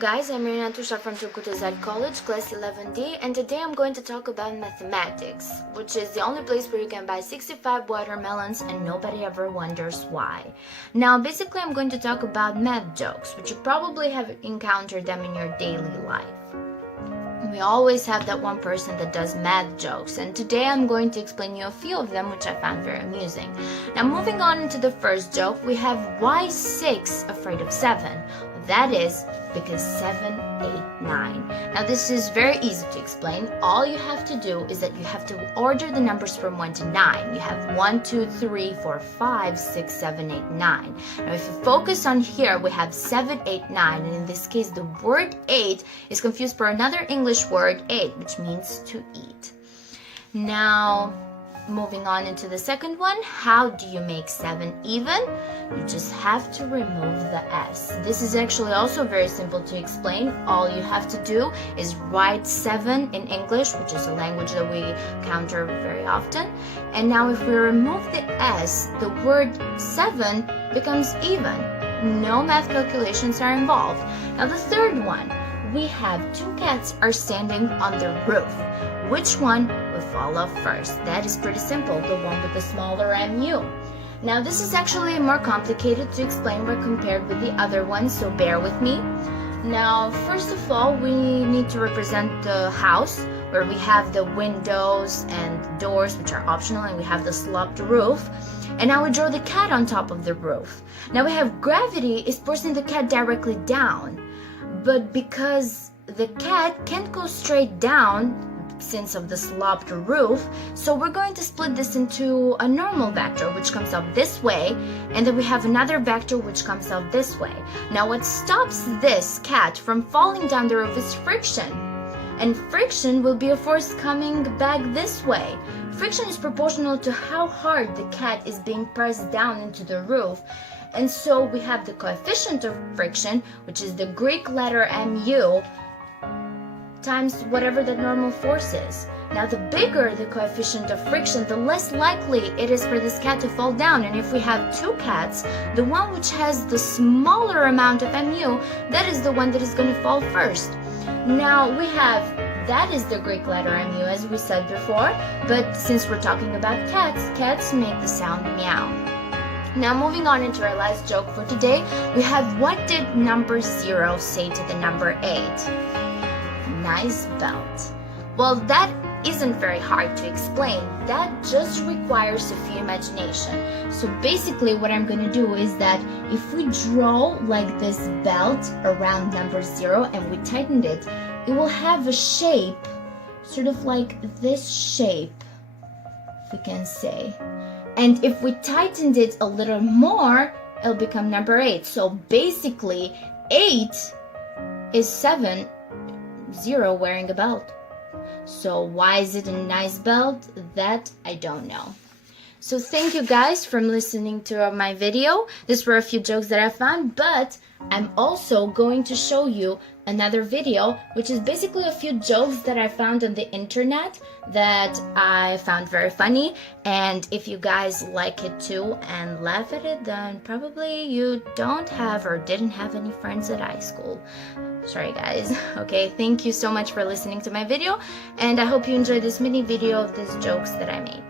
Guys, I'm Irena from College, class 11D, and today I'm going to talk about mathematics, which is the only place where you can buy 65 watermelons and nobody ever wonders why. Now, basically, I'm going to talk about math jokes, which you probably have encountered them in your daily life. We always have that one person that does math jokes, and today I'm going to explain you a few of them, which I found very amusing. Now, moving on into the first joke, we have why 6 afraid of 7? That is because 7, 8, 9. Now this is very easy to explain. All you have to do is that you have to order the numbers from 1 to 9. You have 1, 2, 3, 4, 5, 6, 7, 8, 9. Now if you focus on here, we have 7, 8, 9, and in this case the word 8 is confused for another English word 8, which means to eat. Now moving on into the second one, how do you make 7 even? You just have to remove the S. This is actually also very simple to explain. All you have to do is write 7 in English, which is a language that we encounter very often. And now if we remove the S, the word 7 becomes even. No math calculations are involved. Now the third one, we have 2 cats are standing on the roof. Which one will fall off first? That is pretty simple, the one with the smaller MU. Now this is actually more complicated to explain when compared with the other ones, so bear with me. Now first of all, we need to represent the house, where we have the windows and doors, which are optional, and we have the sloped roof. And now we draw the cat on top of the roof. Now we have gravity is forcing the cat directly down, but because the cat can't go straight down since of the sloped roof, so we're going to split this into a normal vector which comes out this way, and then we have another vector which comes out this way. Now what stops this cat from falling down the roof is friction, and friction will be a force coming back this way. Friction is proportional to how hard the cat is being pressed down into the roof, and so we have the coefficient of friction, which is the Greek letter mu, times whatever the normal force is. Now the bigger the coefficient of friction, the less likely it is for this cat to fall down. And if we have 2 cats, the one which has the smaller amount of mu, that is the one that is going to fall first. Now we have, that is the Greek letter mu, as we said before, but since we're talking about cats, cats make the sound meow. Now moving on into our last joke for today, we have what did number 0 say to the number 8? Nice belt. Well, that isn't very hard to explain. That just requires a few imagination. So basically what I'm going to do is that if we draw like this belt around number 0 and we tighten it, it will have a shape, sort of like this shape, if we can say. And if we tightened it a little more, it'll become number 8. So basically 8 is 7, 0 wearing a belt. So why is it a nice belt? That I don't know. So thank you guys for listening to my video. These were a few jokes that I found, but I'm also going to show you another video, which is basically a few jokes that I found on the internet that I found very funny. And if you guys like it too and laugh at it, then probably you don't have or didn't have any friends at high school. Sorry guys. Okay, thank you so much for listening to my video, and I hope you enjoyed this mini video of these jokes that I made.